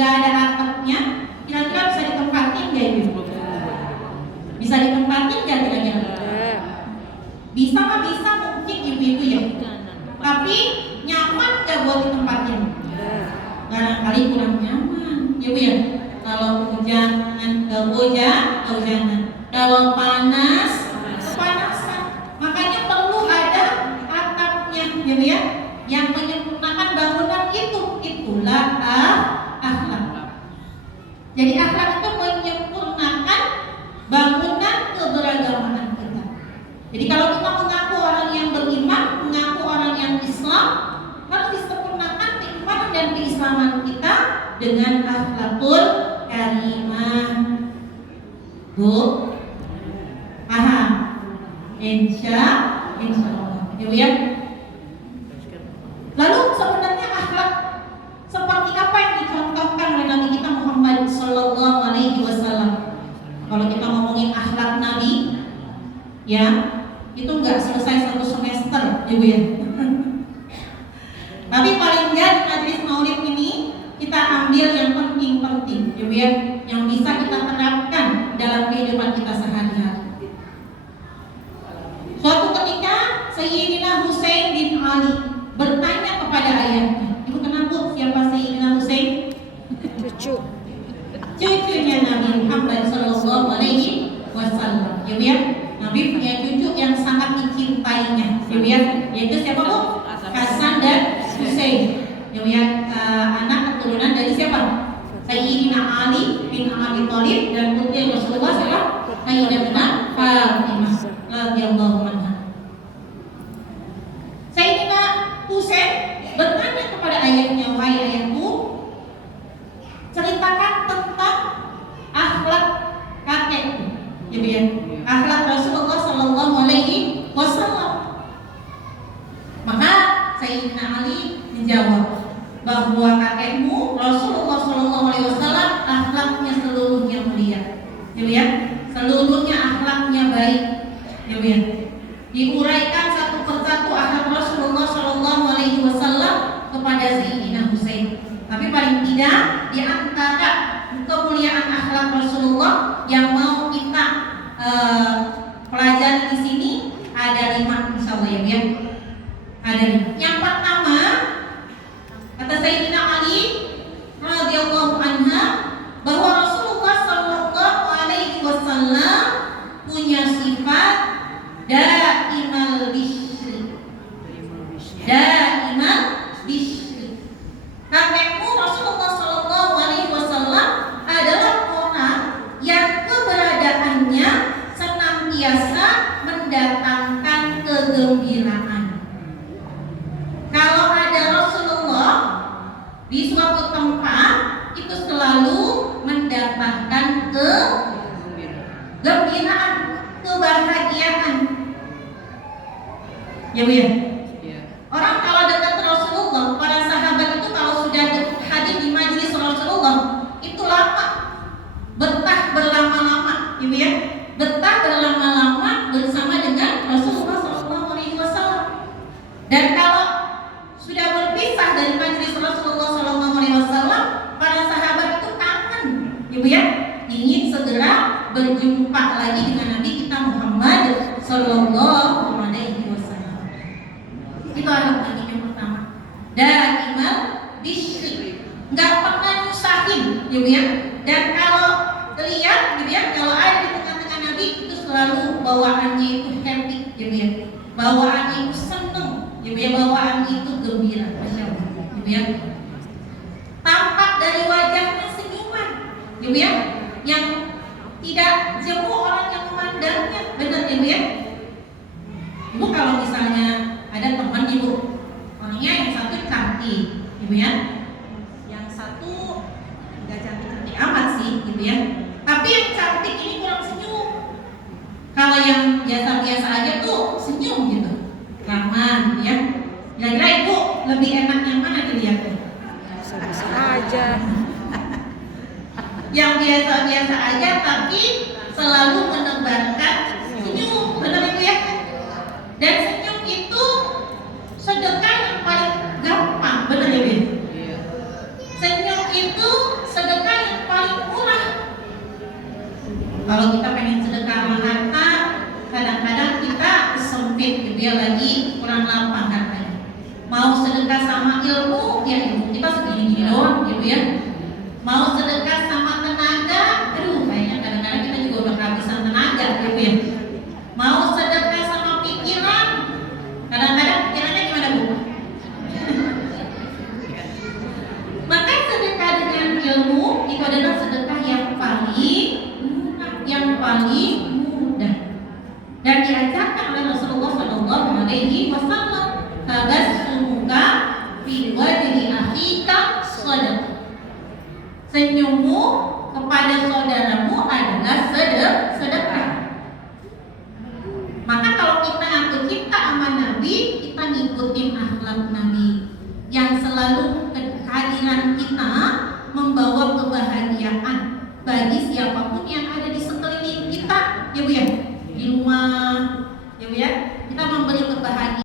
nggak ada atapnya, kira-kira bisa ditempatin nggak ibu? Bisa ditempatin nggak kira-kira? Bisa mah bisa mungkin ibu-ibu ya. Tapi nyaman nggak buat ditempatin? Barangkali kurang nyaman, ibu ya. Kalau hujan, kehujanan. Kalau panas, kepanasan. Makanya perlu ada atapnya, ibu ya, yang menyempurnakan bangunan itu. Itulah akhlak. Jadi akhlak itu menyempurnakan bangunan keberagaman kita. Jadi kalau kita mengaku orang yang beriman, mengaku orang yang Islam, harus disempurnakan keimanan dan keislaman kita dengan akhlakul karimah. Bu, paham? Insya Allah. Ya. Lalu sebenarnya akhlak seperti apa yang dicontohkan oleh Nabi kita Muhammad Sallallahu Alaihi Wasallam? Kalau kita ngomongin akhlak Nabi, ya itu nggak selesai satu semester, ibu ya. Tapi paling nggak di majelis maulid ini kita ambil yang penting-penting, ibu ya, yang bisa kita terapkan dalam kehidupan kita sehari-hari. Suatu ketika Sayyidina Husain bin Ali bertanya kepada ayahnya. Ibu kenal bu siapa Sayyidina Husain? Cucunya Nabi Muhammad Sallallahu Alaihi Wasallam. Ibu ya, Nabi punya cucu yang sangat dicintainya. Ibu ya, yaitu siapa bu? Hasan dan Husain. Ibu ya, anak keturunan dari siapa? Sayyidina Ali bin Abi Thalib dan putri Rasulullah siapa? Sayyidatina Fatimah radhiyallahu anha. Sayyidina Husain bertanya kepada ayahnya, wahai ayahku, ceritakan tentang akhlak kakekku, ya, akhlak Rasulullah Sallallahu Alaihi Wasallam. Maka Sayyidina Ali menjawab bahwa kakekmu Rasulullah Sallallahu Alaihi Wasallam akhlaknya seluruhnya mulia, ya, seluruhnya akhlaknya baik, ya. Diuraikan satu persatu akhlak Rasulullah Sallallahu Alaihi Wasallam kepada Sayyidina Husain. Tapi paling tidak di antara kemuliaan akhlak Rasulullah yang mau kita pelajari di sini ada 5 insyaallah ya. Ada 5. Yang pertama kata Sayyidina Ali radhiyallahu anha bahwa Rasulullah Sallallahu Alaihi Wasallam punya sifat daimal bishri. Daimal bishri. Kakekmu Rasulullah Sallallahu Alaihi Wasallam adalah orang yang keberadaannya senantiasa mendatangkan kegembiraan. Kalau ada Rasulullah di suatu tempat itu selalu mendapatkan kegembiraan, kebahagiaan. Ya bu ya. Orang kalau dekat Rasulullah, para sahabat itu kalau sudah hadir di majelis Rasulullah itu lama, betah berlama-lama, ibu ya, betah berlama-lama bersama dengan Rasulullah SAW. Dan kalau sudah berpisah dari majelis Rasulullah SAW, para sahabat itu kangen, ibu ya, ingin segera berjumpa lagi dengan Nabi kita Muhammad Sallallahu Alaihi Wasallam. Itu adalah Nabi yang pertama. Daimal bishri, nggak pernah nyusahin, ibu ya. Dan kalau lihat, ibu ya, kalau ada di tengah-tengah Nabi itu selalu bawaannya itu happy, ibu ya. Bawaannya itu seneng, ibu ya. Bawaannya itu gembira, masya Allah, ibu ya. Tampak dari wajahnya senyuman, ibu ya, yang tidak jemu orang yang memandangnya, benar ibu ya. Ibu kalau misalnya ada teman ibu, orangnya yang satu cantik, ibu ya, yang satu nggak cantik-cantik amat sih, ibu ya. Tapi yang cantik ini kurang senyum. Kalau yang biasa-biasa aja tuh senyum gitu, ramah, ya. Kira-kira ibu lebih enak yang mana dilihatnya? Biasa-biasa aja. Yang biasa-biasa aja tapi selalu menebarkan senyum, benar ibu ya. Dan senyum itu sedekah yang paling gampang, benar ya Bu? Senyum itu sama ilmu, ya ilmu kita segini-gini doang gitu ya. Mau sedekah sama tenaga, aduh kayaknya kadang-kadang kita juga udah kehabisan tenaga gitu ya. Mau sedekah sama pikiran, kadang-kadang pikirannya gimana Bu? Maka sedekah dengan ilmu itu adalah sedekah yang paling mudah dan diajarkan oleh Rasulullah Shallallahu Alaihi Wasallam. Tabassumuka fi wajhi akhika shadaqah. Senyummu kepada saudaramu adalah sedekah. Maka kalau kita ngaku cinta sama Nabi, kita ngikutin akhlak Nabi yang selalu kehadiran kita membawa kebahagiaan bagi siapapun yang ada di sekeliling kita, ya Bu ya.